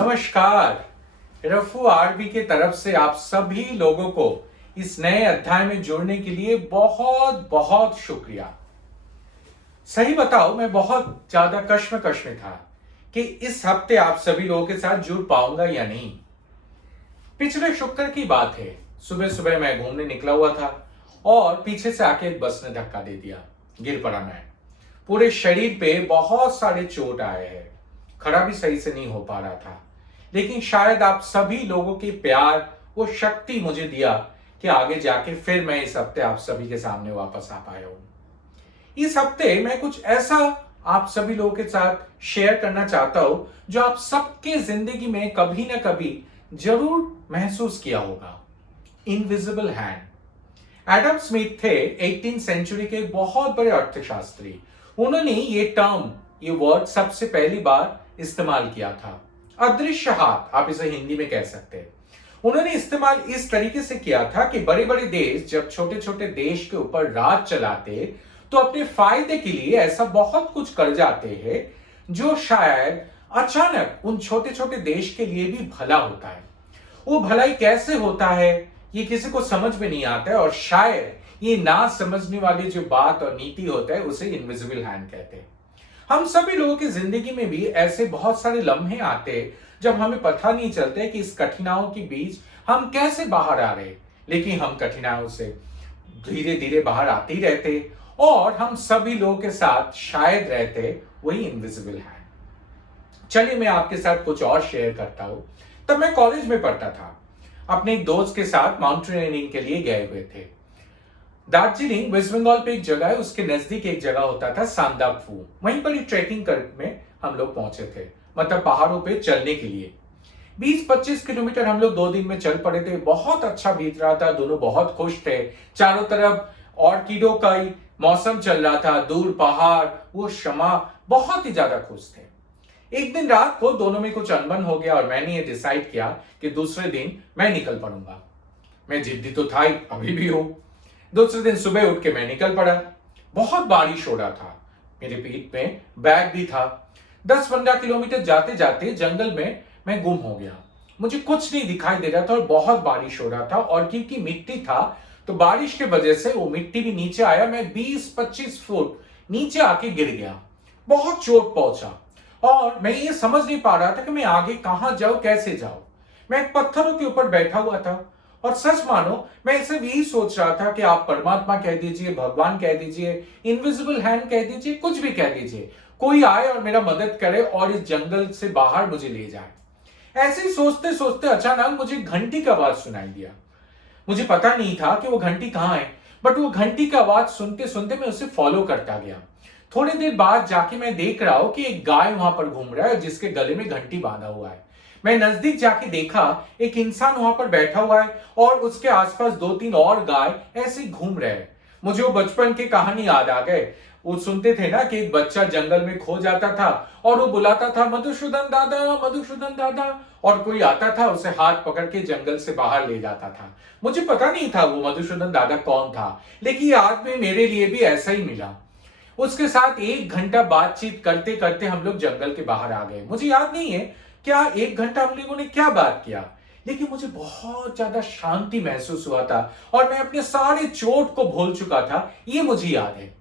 नमस्कार। रफू आरबी की तरफ से आप सभी लोगों को इस नए अध्याय में जुड़ने के लिए बहुत बहुत शुक्रिया। सही बताओ, मैं बहुत ज्यादा कश्मकश में था कि इस हफ्ते आप सभी लोगों के साथ जुड़ पाऊंगा या नहीं। पिछले शुक्र की बात है, सुबह सुबह मैं घूमने निकला हुआ था और पीछे से आके एक बस ने धक्का दे दिया। गिर पड़ा मैं। पूरे शरीर पे बहुत सारे चोट आए हैं। खड़ा भी सही से नहीं हो पा रहा था, लेकिन शायद आप सभी लोगों की प्यार वो शक्ति मुझे दिया कि आगे जाके फिर मैं इस हफ्ते आप सभी के सामने वापस आ पाया हूं। इस हफ्ते मैं कुछ ऐसा आप सभी लोगों के साथ शेयर करना चाहता हूं जो आप सबके जिंदगी में कभी ना कभी जरूर महसूस किया होगा। Invisible hand. एडम स्मिथ थे 18th सेंचुरी के बहुत बड़े अर्थशास्त्री। उन्होंने ये टर्म, ये वर्ड सबसे पहली बार इस्तेमाल किया था। अदृश्य हाथ, आप इसे हिंदी में कह सकते हैं। उन्होंने इस्तेमाल इस तरीके से किया था कि बड़े बड़े देश जब छोटे छोटे देश के ऊपर राज चलाते तो अपने फायदे के लिए ऐसा बहुत कुछ कर जाते हैं जो शायद अचानक उन छोटे छोटे देश के लिए भी भला होता है। वो भलाई कैसे होता है ये किसी को समझ में नहीं आता है, और शायद ये ना समझने वाली जो बात और नीति होता है उसे इनविजिबल हैंड कहते हैं। हम सभी लोगों की जिंदगी में भी ऐसे बहुत सारे लम्हे आते हैं जब हमें पता नहीं चलता कि इस कठिनाइयों के बीच हम कैसे बाहर आ रहे, लेकिन हम कठिनाइयों से धीरे धीरे बाहर आते ही रहते और हम सभी लोगों के साथ शायद रहते वही इनविजिबल हैंड। चलिए मैं आपके साथ कुछ और शेयर करता हूं। तब मैं कॉलेज में पढ़ता था। अपने एक दोस्त के साथ माउंटेनियरिंग के लिए गए हुए थे। दार्जिलिंग वेस्ट बंगाल पे एक जगह है, उसके नजदीक एक जगह होता था सांदाकफू। वहीं पर ट्रैकिंग करने हम लोग पहुंचे थे, मतलब पहाड़ों पे चलने के लिए। 20-25 किलोमीटर हम लोग 2 दिन में चल पड़े थे। बहुत अच्छा बीत रहा था, दोनों बहुत खुश थे। चारों तरफ ऑर्किडों का ही मौसम चल रहा था, दूर पहाड़, वो शमा, बहुत ही ज्यादा खुश थे। एक दिन रात को दोनों में कुछ अनबन हो गया और मैंने ये डिसाइड किया कि दूसरे दिन मैं निकल पड़ूंगा। मैं जिद्दी तो था ही, अभी भी हूं। दूसरे दिन सुबह उठ के मैं निकल पड़ा। बहुत बारिश हो रहा था, मेरे पीठ में बैग भी था। 10-15 किलोमीटर जाते जाते जंगल में मैं गुम हो गया। मुझे कुछ नहीं दिखाई दे रहा था और बहुत बारिश हो रहा था, और क्योंकि मिट्टी था तो बारिश के वजह से वो मिट्टी भी नीचे आया। मैं 20-25 फुट नीचे आके गिर गया। बहुत चोट पहुंचा और मैं ये समझ नहीं पा रहा था कि मैं आगे कहां जाऊं, कैसे जाऊं। मैं पत्थरों के ऊपर बैठा हुआ था और सच मानो मैं इसे यही सोच रहा था कि आप परमात्मा कह दीजिए, भगवान कह दीजिए, इनविजिबल हैंड कह दीजिए, कुछ भी कह दीजिए, कोई आए और मेरा मदद करे और इस जंगल से बाहर मुझे ले जाए। ऐसे ही सोचते सोचते अचानक मुझे घंटी का आवाज सुनाई दिया। मुझे पता नहीं था कि वो घंटी कहाँ है, बट वो घंटी का आवाज सुनते सुनते मैं उसे फॉलो करता गया। थोड़ी देर बाद जाके मैं देख रहा हूं कि एक गाय वहां पर घूम रहा है जिसके गले में घंटी बांधा हुआ है। मैं नजदीक जाके देखा, एक इंसान वहां पर बैठा हुआ है और उसके आसपास 2-3 और गाय ऐसे घूम रहे हैं। मुझे वो बचपन की कहानी याद आ गए। वो सुनते थे ना कि एक बच्चा जंगल में खो जाता था और वो बुलाता था, मधुसूदन दादा, मधुसूदन दादा, और कोई आता था उसे हाथ पकड़ के जंगल से बाहर ले जाता था। मुझे पता नहीं था वो मधुसूदन दादा कौन था, लेकिन ये आदमी मेरे लिए भी ऐसा ही मिला। उसके साथ 1 घंटा बातचीत करते करते हम लोग जंगल के बाहर आ गए। मुझे याद नहीं है क्या 1 घंटा हम लोगों ने क्या बात किया, लेकिन मुझे बहुत ज्यादा शांति महसूस हुआ था और मैं अपने सारे चोट को भूल चुका था, ये मुझे याद है।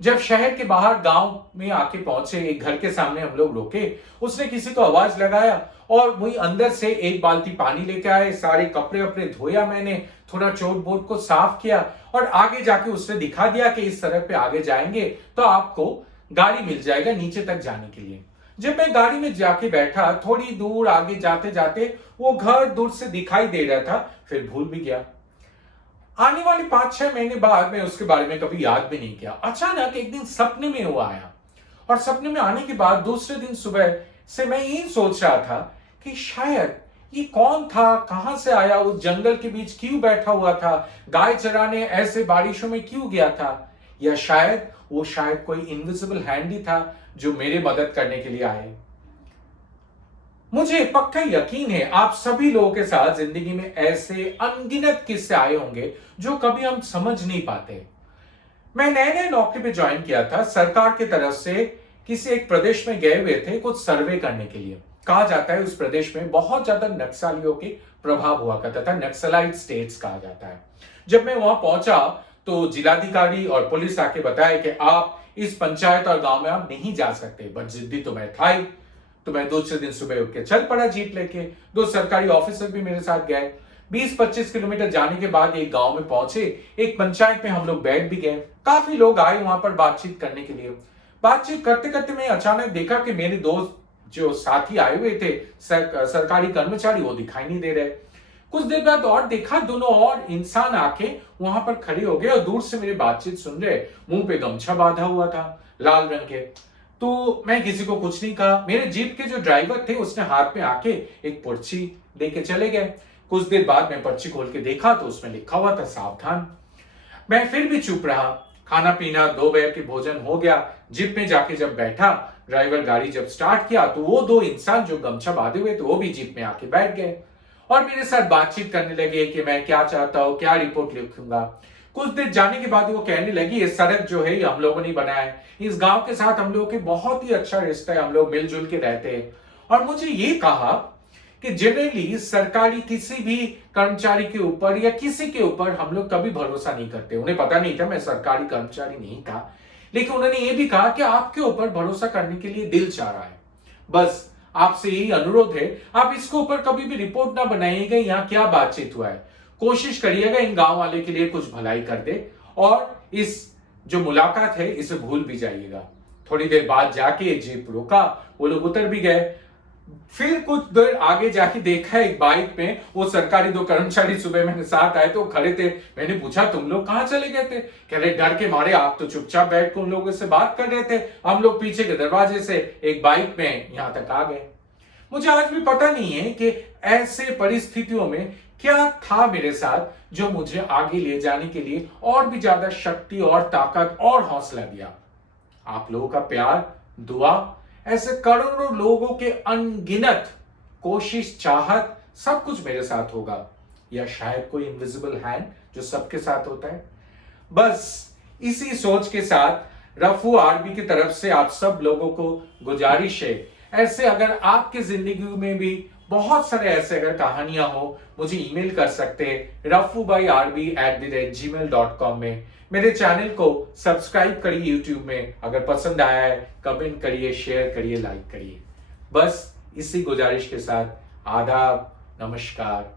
जब शहर के बाहर गांव में आके पहुंचे, एक घर के सामने हम लोग रुके। उसने किसी को आवाज लगाया और वही अंदर से एक बाल्टी पानी लेके आए। सारे कपड़े वपड़े धोया मैंने, थोड़ा चोट बोट को साफ किया और आगे जाके उसने दिखा दिया कि इस सड़क पे आगे जाएंगे तो आपको गाड़ी मिल जाएगा नीचे तक जाने के लिए। जब मैं गाड़ी में जाके बैठा, थोड़ी दूर आगे जाते जाते वो घर दूर से दिखाई दे रहा था, फिर भूल भी गया। आने वाले 5-6 महीने बाद मैं उसके बारे में कभी याद भी नहीं किया। अचानक एक दिन सपने में वो आया, और सपने में आने के बाद दूसरे दिन सुबह से मैं यही सोच रहा था कि शायद ये कौन था, कहां से आया, उस जंगल के बीच क्यों बैठा हुआ था, गाय चराने ऐसे बारिशों में क्यों गया था, या शायद कोई इनविजिबल हैंड ही था जो मेरे मदद करने के लिए आए। मुझे पक्का यकीन है आप सभी लोगों के साथ जिंदगी में ऐसे अनगिनत किस्से आए होंगे जो कभी हम समझ नहीं पाते। मैं नए नए नौकरी पे ज्वाइन किया था। सरकार की तरफ से किसी एक प्रदेश में गए हुए थे कुछ सर्वे करने के लिए। कहा जाता है उस प्रदेश में बहुत ज्यादा नक्सलियों के प्रभाव हुआ करता था, नक्सलाइट स्टेट्स कहा जाता है। जब मैं वहां पहुंचा तो जिलाधिकारी और पुलिस आके बताया कि आप इस पंचायत और गांव में आप नहीं जा सकते, बट जिद्दी तो मैं था ही। तो मैं दूसरे दिन सुबह उठ के चल पड़ा जीप लेके। दो सरकारी ऑफिसर भी मेरे साथ गए। 20-25 किलोमीटर जाने के बाद एक गांव में पहुंचे। एक पंचायत में हम लोग बैठ भी गए। काफी लोग आए वहां पर बातचीत करने के लिए। बातचीत करते करते मैं अचानक देखा कि मेरे दोस्त जो साथी आए हुए थे, सरकारी कर्मचारी, वो दिखाई नहीं दे रहे। कुछ देर बाद और देखा, दोनों और इंसान आके वहां पर खड़े हो गए और दूर से मेरी बातचीत सुन रहे। मुंह पे गमछा बांधा हुआ था लाल रंग के। तो मैं किसी को कुछ नहीं कहा। मेरे जीप के जो ड्राइवर थे उसने हाथ में आके एक पर्ची लेके चले गए। कुछ देर बाद मैं पर्ची खोल के देखा तो उसमें लिखा हुआ था सावधान। मैं फिर भी चुप रहा। खाना पीना दोपहर के भोजन हो गया। जीप में जाके जब बैठा, ड्राइवर गाड़ी जब स्टार्ट किया तो वो दो इंसान जो गमछा बांधे हुए थे वो भी जीप में आके बैठ गए और मेरे साथ बातचीत करने लगे कि मैं क्या चाहता हूं, क्या रिपोर्ट लिखूंगा। कुछ देर जाने के बाद वो कहने लगी, ये सड़क जो है ये हम लोगों ने बनाया है, इस गांव के साथ हम लोगों के बहुत ही अच्छा रिश्ता है, हम लोग मिलजुल के रहते हैं। और मुझे ये कहा कि जनरली सरकारी किसी भी कर्मचारी के ऊपर या किसी के ऊपर हम लोग कभी भरोसा नहीं करते। उन्हें पता नहीं था मैं सरकारी कर्मचारी नहीं था, लेकिन उन्होंने ये भी कहा कि आपके ऊपर भरोसा करने के लिए दिल चाह रहा है। बस आपसे यही अनुरोध है, आप इसके ऊपर कभी भी रिपोर्ट ना बनाइएगा यहाँ क्या बातचीत हुआ है। कोशिश करिएगा इन गांव वाले के लिए कुछ भलाई कर दे और इस जो मुलाकात है इसे भूल भी जाइएगा। थोड़ी देर बाद जाके जीप रुका, वो लोग उतर भी गए। फिर कुछ देर आगे जाके देखा एक बाइक में वो सरकारी दो कर्मचारी सुबह मेरे साथ आए तो खड़े थे। मैंने पूछा, तुम लोग कहां चले गए थे? कह रहे, डर के मारे आप तो चुपचाप बैठ कर उन लोगों से बात कर रहे थे, हम लोग पीछे के दरवाजे से एक बाइक में यहां तक आ गए। मुझे आज भी पता नहीं है कि ऐसे परिस्थितियों में क्या था मेरे साथ जो मुझे आगे ले जाने के लिए और भी ज्यादा शक्ति और ताकत और हौसला दिया। आप लोगों का प्यार, दुआ, ऐसे करोड़ों लोगों के अनगिनत कोशिश, चाहत, सब कुछ मेरे साथ होगा, या शायद कोई इनविजिबल हैंड जो सबके साथ होता है। बस इसी सोच के साथ रफू आरबी की तरफ से आप सब लोगों को गुजारिश है, ऐसे अगर आपकी जिंदगी में भी बहुत सारे ऐसे अगर कहानियां हो, मुझे ईमेल कर सकते हैं rafubyRB@gmail.com में। मेरे चैनल को सब्सक्राइब करिए यूट्यूब में। अगर पसंद आया है कमेंट करिए, शेयर करिए, लाइक करिए। बस इसी गुजारिश के साथ आदाब, नमस्कार।